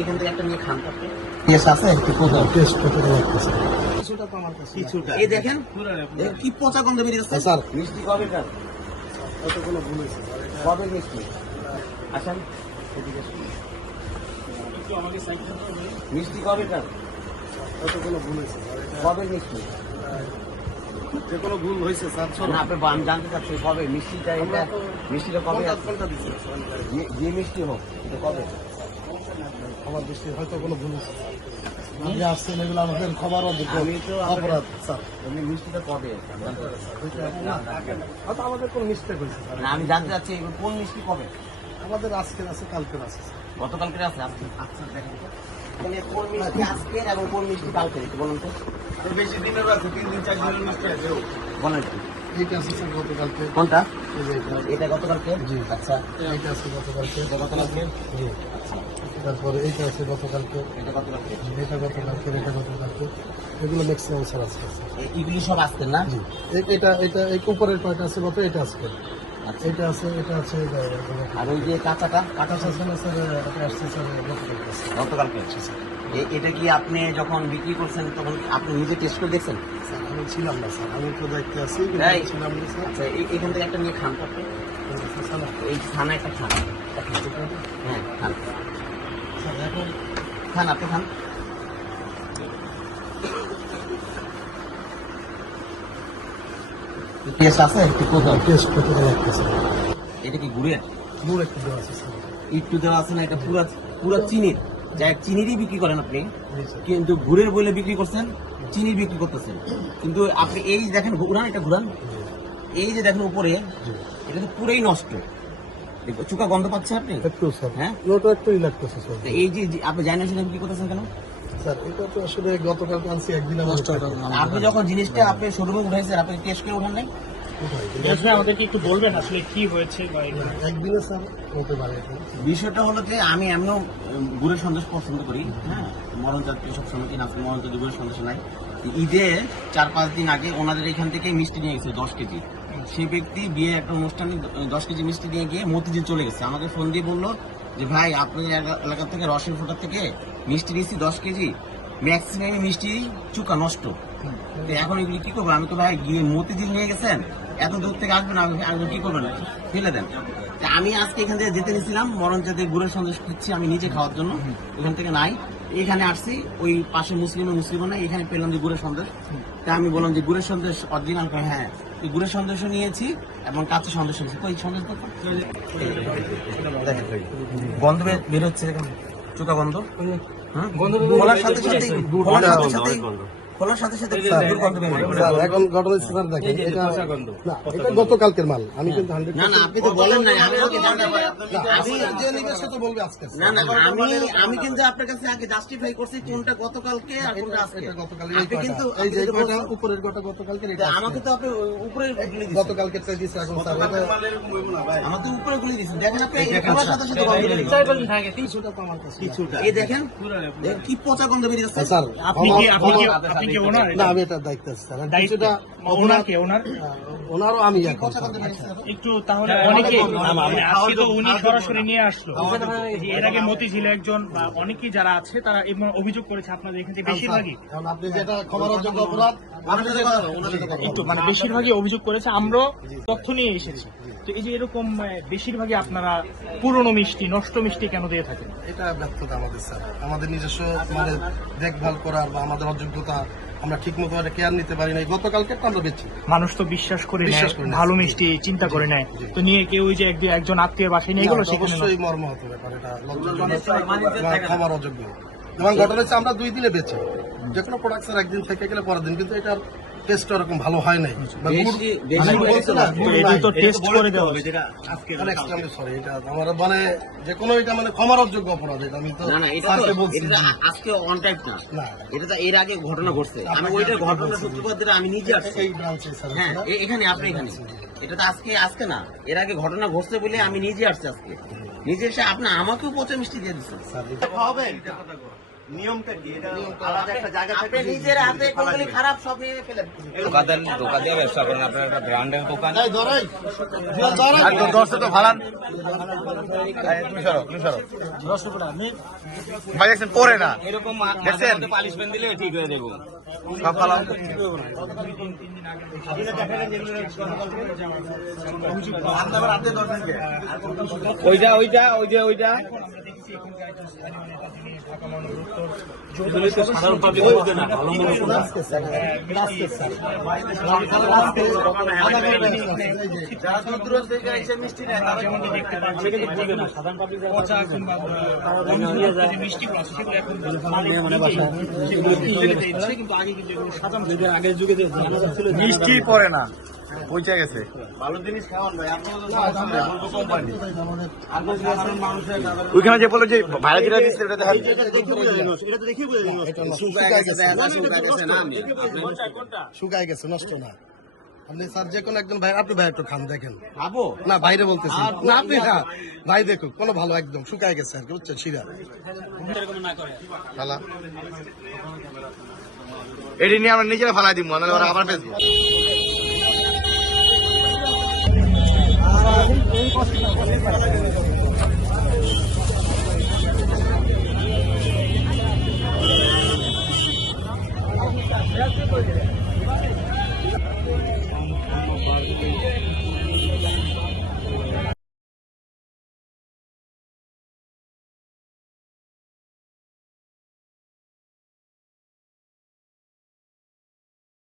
এখান থেকে একটা নিয়ে খান আপনি। টেস্ট আছে একটু কোথাও টেস্ট করতে লাগতেছে কিছুটা তো আমার কাছে কিছুটা। এই দেখেন কি পচা গন্ধ বেরিয়ে যাচ্ছে স্যার। মিষ্টি কবে কার কতগুলো ভুল হয়েছে কবে মিষ্টি আসেন এদিকে আসুন। মিষ্টি কবে কার কতগুলো ভুল হয়েছে কবে মিষ্টি যে কোনো ভুল হয়েছে স্যার না আপনি বান জানতে চাচ্ছি কবে মিষ্টিটা এটা মিষ্টিটা কবে আছে? কোনটা দিচ্ছে যে মিষ্টি হোক এটা কবে আমার দৃষ্টি হয়তো কোনো ভুল হয়েছে আপনি আসছেন এগুলো আমাদের খবর আমি তো অপরাধ স্যার এমনি মিষ্টিটা কবে হয়তো আমাদের কোনো মিস্টেক হয়েছে স্যার না, আমি জানতে চাচ্ছি এগুলো কোন মিষ্টি কবে আমাদের আজকের আছে কালকের আছে স্যার গতকালকের আছে আচ্ছা দেখেন তো। মানে কোন মিষ্টি আজকের এবং কোন মিষ্টি কালকের একটু বলুন তো বেশি দিনের আছে 3 দিন 4 দিনের মিষ্টি আছে বলেন একটু। এইটা আছে স্যার গতকালকে কোনটা এই যে এটা। এটা গতকালকে জি। আচ্ছা এইটা আছে গতকালকে এটা গতকালকে জি তারপরে এইটা আছে গতকালকে এটা গতকালকে এটা গতকালকে এটা গতকালকে এগুলো ম্যাক্সিমাম স্যার আছে এগুলি সব আসতেন না জি এটা এটা এই উপরের কয়টা আছে গত এটা আজকে আচ্ছা এটা আছে এটা আছে আর ওই যে কাঁচাটা কাটা আছে না স্যার এটা আসছে স্যার গতকালকে আছে গতকালকে এটা কি আপনি যখন বিক্রি করছেন তখন আপনি নিজে টেস্ট করে দেখছেন স্যার আমি ছিলাম না স্যার আমি তো দায়িত্বে আছি এই। ছিলাম না স্যার আচ্ছা এখান থেকে একটা নিয়ে খান তো আপনি স্যার এই খানা একটা খান হ্যাঁ খান এখন খান আপনি খান টেস্ট আছে একটু কোথাও টেস্ট করতে লাগতেছে এটা কি গুড়ের দূর একটু দেওয়া আছে স্যার একটু দেওয়া আছে না এটা পুরা পুরা চিনির যা চিনিরই বিক্রি করেন আপনি জি স্যার কিন্তু গুড়ের বলে বিক্রি করছেন চিনির বিক্রি করতেছেন কিন্তু আপনি এই দেখেন ঘুরান এটা ঘুরান এই যে দেখেন উপরে জি এটা তো পুরোই নষ্ট দেখো, চুকা গন্ধ পাচ্ছে আপনি একটু স্যার হ্যাঁ ওটা একটুই লাগতেছে স্যার তো এই যে আপনি জানেন সেটা বিক্রি করতেছেন কেন স্যার এটা তো আসলে গতকালকে আনছি একদিন আপনি যখন জিনিসটা আপনি শোরুমে উঠাইছেন আপনি টেস্ট করে উঠান নাই আসলে আমাদেরকে একটু বলবেন আসলে কি হয়েছে বা এগুলো? একদিনে স্যার হতে পারে বিষয়টা হলো যে আমি এমনিও গুড়ের সন্দেশ পছন্দ করি হ্যাঁ মরণ জাতীয় সব সময় কিনা আপনি মরণ জাতীয় গুড়ের সন্দেশ নাই ঈদে 4-5 দিন আগে ওনাদের এখান থেকে মিষ্টি নিয়ে গেছে 10 কেজি সেই ব্যক্তি বিয়ে একটা অনুষ্ঠানে 10 কেজি মিষ্টি নিয়ে গিয়ে মতিঝিল চলে গেছে আমাকে ফোন দিয়ে বললো যে ভাই আপনার এলাকা থেকে রসের ফোটার থেকে মিষ্টি নিয়েছি 10 কেজি ম্যাক্সিমাম মিষ্টি চুকা নষ্ট তো এখন এগুলি কি করবো আমি তো ভাই গিয়ে মতিঝিল নিয়ে গেছেন এত দূর থেকে আসবেন আপনি কি করবেন ফেলে দেন তা আমি আজকে এখান থেকে যেতে নিয়েছিলাম মরণ যাতে গুড়ের সন্দেশ খুঁজছি আমি নিজে খাওয়ার জন্য এখান থেকে নাই এখানে আসছি ওই পাশে মুসলিম নাই এখানে পেলাম যে গুড়ের সন্দেশ তা আমি বললাম যে গুড়ের সন্দেশ অরিজিনাল হ্যাঁ এই গুড়ের সন্দেশও নিয়েছি এবং কাঁচা সন্দেশ নিয়েছি তো এই সন্দেশ গন্ধ বের হচ্ছে চোখা গন্ধ খোলার সাথে সাথে খোলার সাথে সাথে দুর্গন্ধ বের হয় স্যার এখন ঘটনা হচ্ছে স্যার দেখেন এটা না এটা গতকালকের মাল আমি কিন্তু 100 না না আপনি তো বলেন নাই আমি ওকে জানতে আমি যে নিবে সে তো বলবে আজকে না না আমি কিন্তু আপনার কাছে আগে জাস্টিফাই করছি কোনটা গতকালকে আর কোনটা আজকে এটা গতকাল আপনি কিন্তু এই যে আপনি কিন্তু এটা উপরের গোটা গতকালকের এটা আমাকে তো আপনি উপরে গুলি দিয়েছেন গতকালকে তো দিছে এখন স্যার এটা আমার তো উপরে গুলি দিয়েছেন দেখেন আপনি খোলার সাথে সাথে গন্ধ বের হয় কিছুটা তো আমার কাছে এই দেখেন কি পচা গন্ধ বেরিয়ে যাচ্ছে স্যার আপনি কি ওনার না আমি এটা দায়িত্ব আছি স্যার দায়িত্ব কিছুটা ওনার কে ওনার ওনারও আমি এখন পচা গন্ধ বেরিয়ে যাচ্ছে একটু তাহলে অনেকে মানে আজকে তো উনি সরাসরি নিয়ে আসলো এর আগে মতিঝিল একজন বা অনেকেই যারা আছে তারা এবং অভিযোগ করেছে আপনাদের এখান থেকে বেশিরভাগই এখন আপনি যেটা ক্ষমার যোগ্য অপরাধ আপনি যেটা একটু মানে বেশিরভাগই অভিযোগ করেছে আমরা তথ্য নিয়ে এসেছি তো এই যে এরকম বেশিরভাগই আপনারা পুরনো মিষ্টি নষ্ট মিষ্টি কেন দিয়ে থাকেন এটা ব্যর্থতা আমাদের স্যার আমাদের নিজস্ব মানে দেখভাল করার বা আমাদের অযোগ্যতা আমরা ঠিক মতো কেয়ার নিতে পারি না গতকালকে তো আমরা বেচি মানুষ তো বিশ্বাস করে নেয় বিশ্বাস করে নেয়। ভালো মিষ্টি চিন্তা করে নেয় তো নিয়ে কেউ ওই যে একজন আত্মীয় বাসায় নিয়ে গেলো না, সেখানে অবশ্যই মর্মাহত ব্যাপার এটা লজ্জাজনক বা ক্ষমার অযোগ্য এবং ঘটনা হচ্ছে আমরা 2 দিনে বেচি যে কোনো প্রোডাক্টসের একদিন থেকে গেলে পরের দিন কিন্তু এটার টেস্ট ওরকম ভালো হয় নাই বা গুড়- বেশি আমি বলছি না, তো গুড় এটা নাই। তো টেস্ট করে দেওয়া উচিত। মানে extremely sorry, এটা আমার মানে যে কোনো এটা মানে ক্ষমার অযোগ্য অপরাধ এটা আমি তো না না এটা স্যারকে তো বলছি এটা তো আজকে অন টাইম না না এটা তো এর আগে ঘটনা ঘটছে আমি ওইটার ঘটনা সূত্রপাত ধরে আমি নিজে আসছি এই ব্রাঞ্চে স্যার হ্যাঁ এখানে আপনি এখানে এটা তো আজকে না এর আগে ঘটনা ঘটছে বলে আমি নিজে আসছি আজকে নিজে এসে আপনি আমাকেও পচা মিষ্টি দিয়ে দিচ্ছেন স্যার খাওয়াবেন নিয়মটা কি? এটা আলাদা একটা জায়গা থেকে নিজের হাতে কোনগুলি খারাপ সব নিয়ে ফেলেন। দোকান দিয়ে ব্যবসা করেন, আপনার একটা ব্র্যান্ডের দোকান। দশটা তো ভাড়ান তুমি সরো ভাই দেখছেন পরে না এরকম দেখছেন? পালিশমেন্ট দিলে ঠিক হয়ে যাবো। সব ফালাম ওইটা ওইটা ওই যে ওইটা মিষ্টি পরে না পৌঁছে গেছে। ভালো জিনিস খাওয়ান ভাই, আপনারা তো কোম্পানি ওইখানে যে বলে যে ভাড়া যেটা দিচ্ছে ওটা দেখান। শুকায় গেছে, নষ্ট না। আপনি স্যার যে কোনো একজন ভাই, আপনি ভাই একটু খান দেখেন। খাবো না বাইরে বলতেছি না, আপনি না ভাই দেখুন কোনো ভালো একদম শুকায় গেছে আর কি, বুঝছেন শিরা। ফালা এটি নিয়ে আমরা নিজেরা ফালাই দিব, নাহলে ওরা আবার বেচবো।